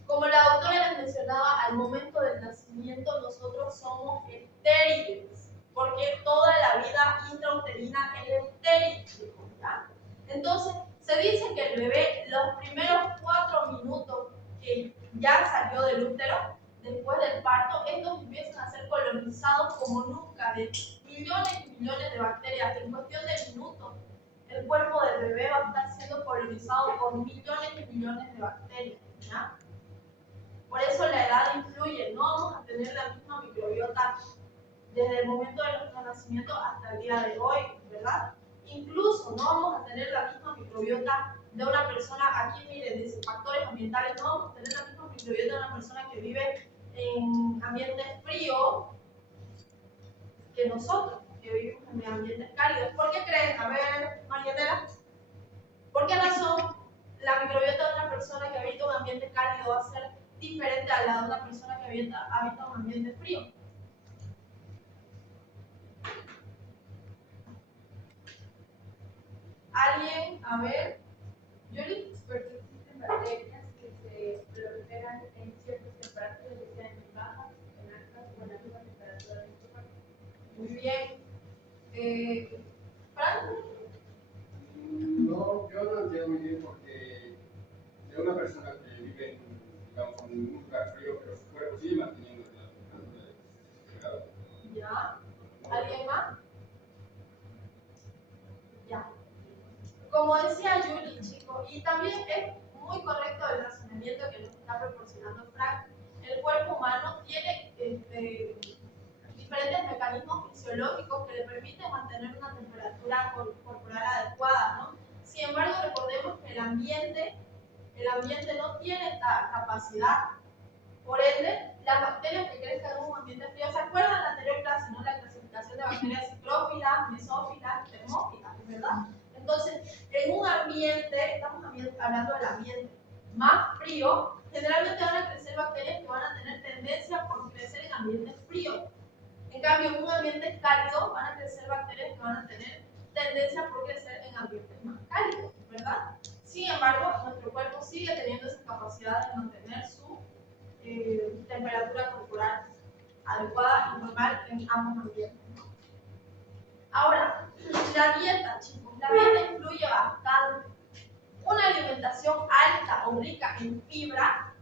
Como la doctora les mencionaba, al momento del nacimiento nosotros somos estériles, porque toda la vida intrauterina es estéril, chicos, ¿ya? Entonces, se dice que el bebé, los primeros 4 minutos que ya salió del útero, después del parto, estos empiezan a ser colonizados como nunca, de millones y millones de bacterias. En cuestión de minutos, el cuerpo del bebé va a estar siendo colonizado por millones y millones de bacterias, ¿ya? Por eso la edad influye, no vamos a tener la misma microbiota desde el momento de nuestro nacimiento hasta el día de hoy, ¿verdad? Incluso no vamos a tener la misma microbiota de una persona, aquí miren, dice factores ambientales, no vamos a tener la misma microbiota de una persona que vive en ambientes fríos que nosotros, que vivimos en ambientes cálidos. ¿Por qué creen? A ver, Marianela, ¿por qué razón la microbiota de una persona que habita un ambiente cálido va a ser diferente a la de una persona que habita un ambiente frío? ¿Alguien? A ver, Yuri. Porque existen bacterias que se proliferan en ciertas temperaturas, ya sean en bajas, en altas o en la misma temperatura de nuestro cuerpo. Muy bien. ¿Fran? No, yo no entiendo muy bien porque de una persona que vive en, digamos, en un lugar frío, pero su cuerpo sigue manteniendo la temperatura de grado. ¿Ya? ¿Alguien más? Ya. Como decía Julie, chicos, y también es muy correcto el razonamiento que nos está proporcionando Frank, el cuerpo humano tiene diferentes mecanismos fisiológicos que le permiten mantener una temperatura corporal adecuada, ¿no? Sin embargo, recordemos que el ambiente no tiene esta capacidad. Por ende, las bacterias que crecen en un ambiente frío, ¿se acuerdan de la anterior clase, no? La clasificación de bacterias ciclófilas, mesófilas, termófilas, ¿verdad? Entonces, en un ambiente, estamos hablando del ambiente más frío, generalmente van a crecer bacterias que van a tener tendencia por crecer en ambientes fríos. En cambio, en un ambiente cálido van a crecer bacterias que van a tener tendencia por crecer en ambientes más cálidos, ¿verdad? Sin embargo, nuestro cuerpo sigue teniendo esa capacidad de mantener su temperatura corporal adecuada y normal en ambos ambientes, ¿no? Ahora, la dieta, chicos, la dieta influye bastante. Una alimentación alta o rica en fibra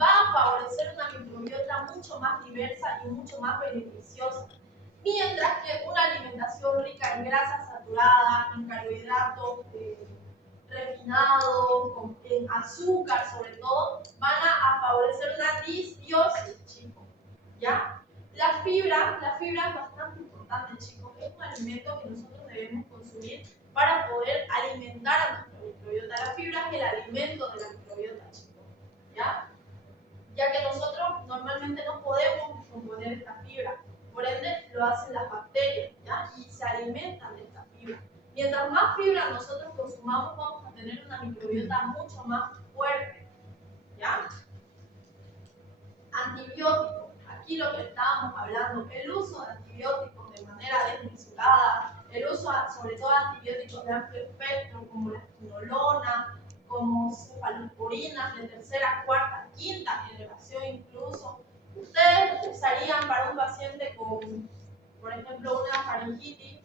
va a favorecer una microbiota mucho más diversa y mucho más beneficiosa. Mientras que una alimentación rica en grasas saturadas, en carbohidratos refinados, en azúcar sobre todo, van a favorecer una disbiosis, chicos. ¿Ya? La fibra es bastante importante, chicos. Es un alimento que nosotros debemos consumir para poder alimentar a nuestra microbiota. La fibra es el alimento de la microbiota, chicos. ¿Ya? Ya que nosotros normalmente no podemos componer esta fibra. Por ende, lo hacen las bacterias, ¿ya? Y se alimentan de esta fibra. Mientras más fibra nosotros consumamos, vamos a tener una microbiota mucho más fuerte, ¿ya? Antibióticos. Aquí lo que estábamos hablando, el uso de antibióticos de manera desmesurada, el uso sobre todo de antibióticos de amplio espectro, como la quinolona, como cefalosporinas de tercera, cuarta, quinta generación incluso. Ustedes usarían para un paciente con, por ejemplo, una faringitis,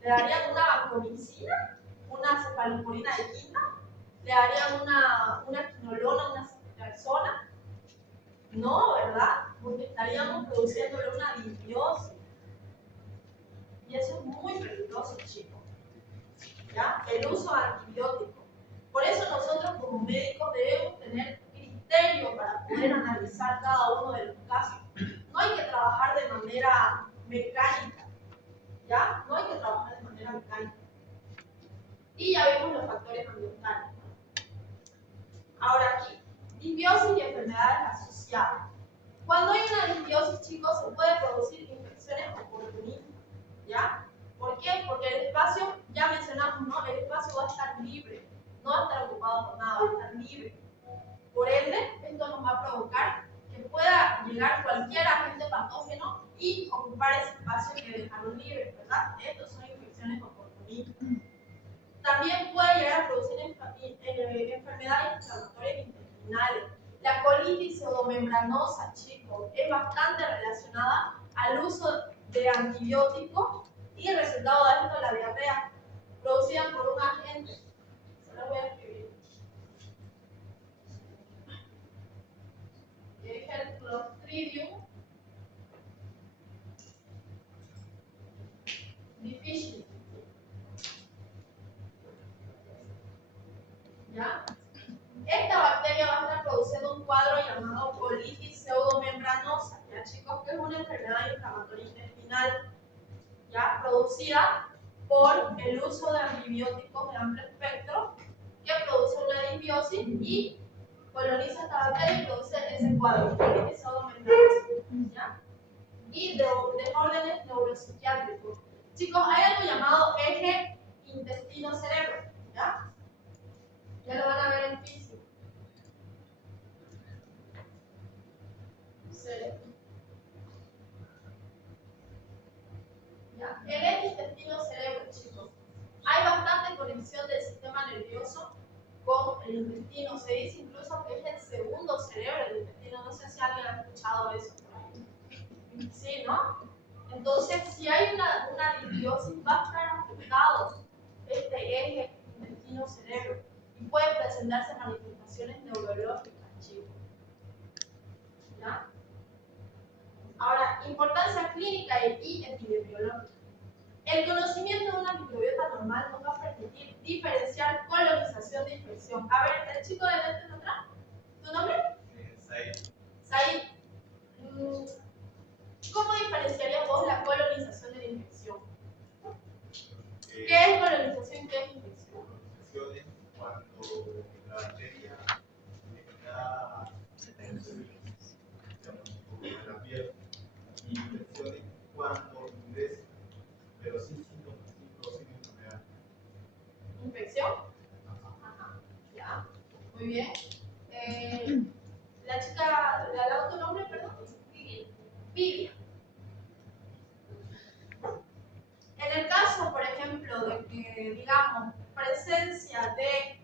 le darían una vancomicina, una cefalosporina de quinta, le darían una quinolona, una ceftriaxona. No, ¿verdad? Porque estaríamos produciéndole una disbiosis. Y eso es muy peligroso, chicos. ¿Ya? El uso de antibióticos. Por eso nosotros como médicos debemos tener criterio para poder analizar cada uno de los casos. No hay que trabajar de manera mecánica. ¿Ya? No hay que trabajar de manera mecánica. Y ya vimos los factores ambientales. Ahora aquí, disbiosis y enfermedades asociadas. Cuando hay una disbiosis, chicos, se puede producir infecciones oportunistas, ¿ya? ¿Por qué? Porque el espacio, ya mencionamos, ¿no? El espacio va a estar libre, no va a estar ocupado por nada, va a estar libre. Por ende, esto nos va a provocar que pueda llegar cualquier agente patógeno y ocupar ese espacio que dejaron libre, ¿verdad? Estas son infecciones oportunistas. También puede llegar a producir enfermedades inflamatorias intestinales. La colitis pseudomembranosa, chicos, es bastante relacionada al uso de antibióticos y resultado de esto la diarrea producida por un agente. Se lo voy a escribir. Que es el Clostridium difficile. ¿Ya? Esta bacteria va a estar produciendo un cuadro llamado colitis pseudomembranosa, ¿ya, chicos? Que es una enfermedad inflamatoria intestinal, ¿ya? Producida por el uso de antibióticos de amplio espectro que produce una disbiosis y coloniza esta bacteria y produce ese cuadro, colitis pseudomembranosa, ¿ya? Y desórdenes neuropsiquiátricos. Chicos, hay algo llamado eje intestino-cerebro, ¿ya? Ya lo van a ver en física. ¿Ya? El eje intestino-cerebro, chicos. Hay bastante conexión del sistema nervioso con el intestino. Se dice incluso que es el segundo cerebro del intestino. No sé si alguien ha escuchado eso por ahí. Sí, ¿no? Entonces, si hay una disbiosis, va a estar afectado este eje intestino-cerebro y puede presentarse manifestaciones neurológicas, chicos. ¿Ya? Ahora, importancia clínica y epidemiológica. El conocimiento de una microbiota normal nos va a permitir diferenciar colonización de infección. A ver, el chico de lentes atrás, ¿tu nombre? Said. Said. ¿Cómo diferenciarías vos la colonización de la infección? ¿Qué es colonización y qué es infección? Colonización es cuando la bacteria está en la piel. Y infecciones cuando ingresa, pero sin síntomas, sin producir enfermedad. ¿Infección? Ajá. Ya. Muy bien. La chica, ¿le ha dado tu nombre, perdón? Vivian. En el caso, por ejemplo, de que, digamos, presencia de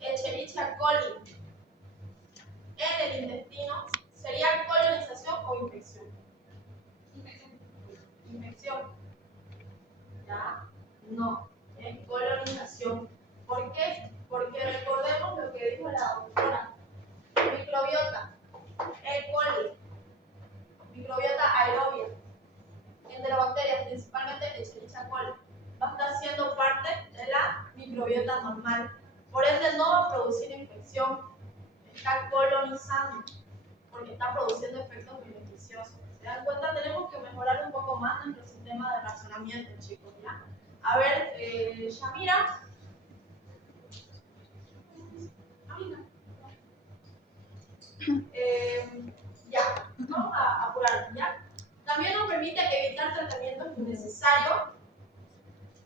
Escherichia coli en el intestino, ¿sería colonización o infección? Infección. ¿Ya? No, es colonización. ¿Por qué? Porque recordemos lo que dijo la doctora. Microbiota, E. coli, microbiota aerobia, enterobacterias, principalmente Escherichia coli, va a estar siendo parte de la microbiota normal. Por ende no va a producir infección, está colonizando, porque está produciendo efectos beneficiosos. ¿Se dan cuenta? Tenemos que mejorar un poco más nuestro sistema de razonamiento, chicos, ¿ya? A ver, Yamira. Ya, vamos a apurar, ¿ya? También nos permite evitar tratamientos innecesarios,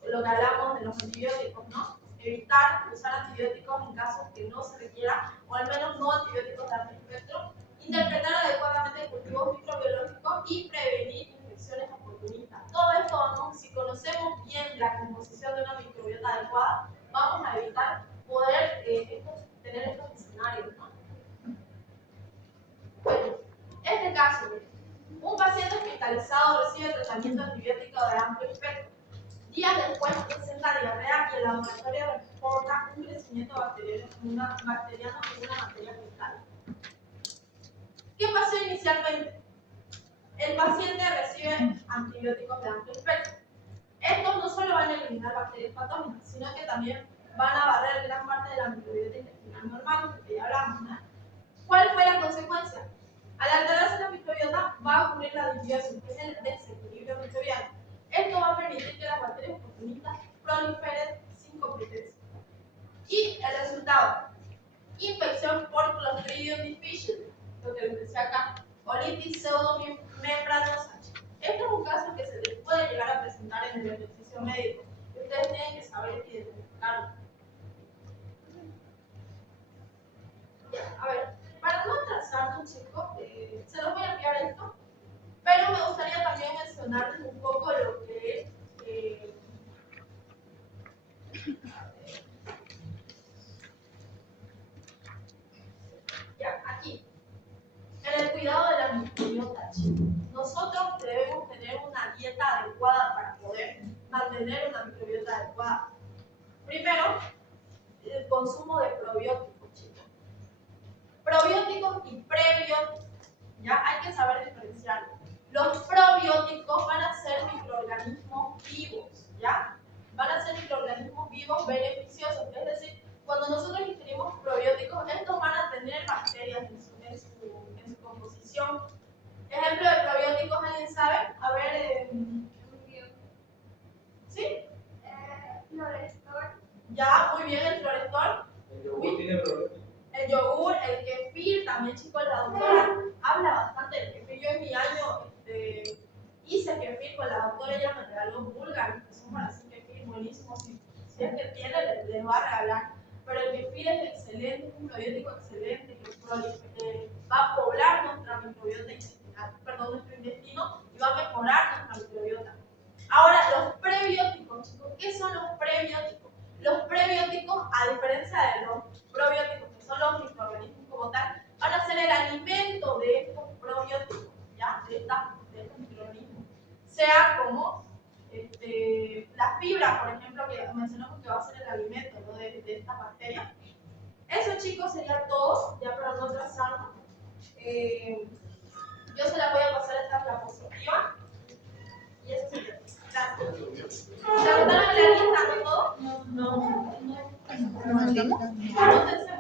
lo que hablamos de los antibióticos, ¿no? Evitar usar antibióticos en casos que no se requiera, o al menos no antibióticos de amplio espectro, interpretar adecuadamente cultivos microbiológicos y prevenir infecciones oportunistas. Todo esto, si conocemos bien la composición de una microbiota adecuada, vamos a evitar poder tener estos escenarios, ¿no? Bueno, este caso, un paciente hospitalizado recibe tratamiento antibiótico de amplio espectro. Días después presenta diarrea y el laboratorio reporta un crecimiento bacteriano en una materia fecal. ¿Qué pasó inicialmente? El paciente recibe antibióticos de amplio espectro. Estos no solo van a eliminar bacterias patógenas, sino que también van a barrer gran parte de la microbiota intestinal normal, que ya hablamos, ¿no? ¿Cuál fue la consecuencia? Al alterarse la microbiota va a ocurrir la disbiosis, que es el desequilibrio microbiano. Esto va a permitir que las bacterias oportunistas proliferen sin competencia. Y el resultado, infección por Clostridium difficile, lo que les decía acá, colitis pseudomembranosa. Este es un caso que se les puede llegar a presentar en el ejercicio médico, y ustedes tienen que saber identificarlo. A ver, para no atrasarnos, chicos, se los voy a enviar esto, pero me gustaría también mencionarles un poco lo que es ya, aquí, en el cuidado de la microbiota, chicos. Nosotros debemos tener una dieta adecuada para poder mantener una microbiota adecuada. Primero, el consumo de probióticos, chicos. Probióticos y prebióticos, ya hay que saber diferenciarlos. Los probióticos van a ser microorganismos vivos, ¿ya? Van a ser microorganismos vivos beneficiosos, es decir, cuando nosotros ingerimos probióticos, estos van a tener bacterias en su composición. Ejemplo de probióticos, ¿alguien sabe? A ver, ¿sí? Florestor. Ya, muy bien, el florestor. El yogur tiene probióticos. El yogur, el kefir, también, chicos, la doctora habla bastante del kefir. Yo en mi año hice kefir con la doctora, ella me regaló búlgaros, que son para hacer kefir buenísimos. Si es que tiene, les va a regalar. Pero el kefir es excelente, es un probiótico excelente que va a poblar nuestra microbiota intestinal, perdón, nuestro intestino, y va a mejorar nuestra microbiota. Ahora, los prebióticos, chicos, ¿qué son los prebióticos? Los prebióticos, a diferencia de los probióticos, que son los microorganismos como tal, van a ser el alimento de estos probióticos, ¿ya? De estos microorganismos. Sea como la fibra, por ejemplo, que mencionamos que va a ser el alimento, ¿no? de estas bacterias. Eso, chicos, sería todo, ya para no atrasarnos. Yo se la voy a pasar a esta diapositiva. Y eso sería. Gracias. ¿Se anotaron en la lista, no todo? No. Anótense.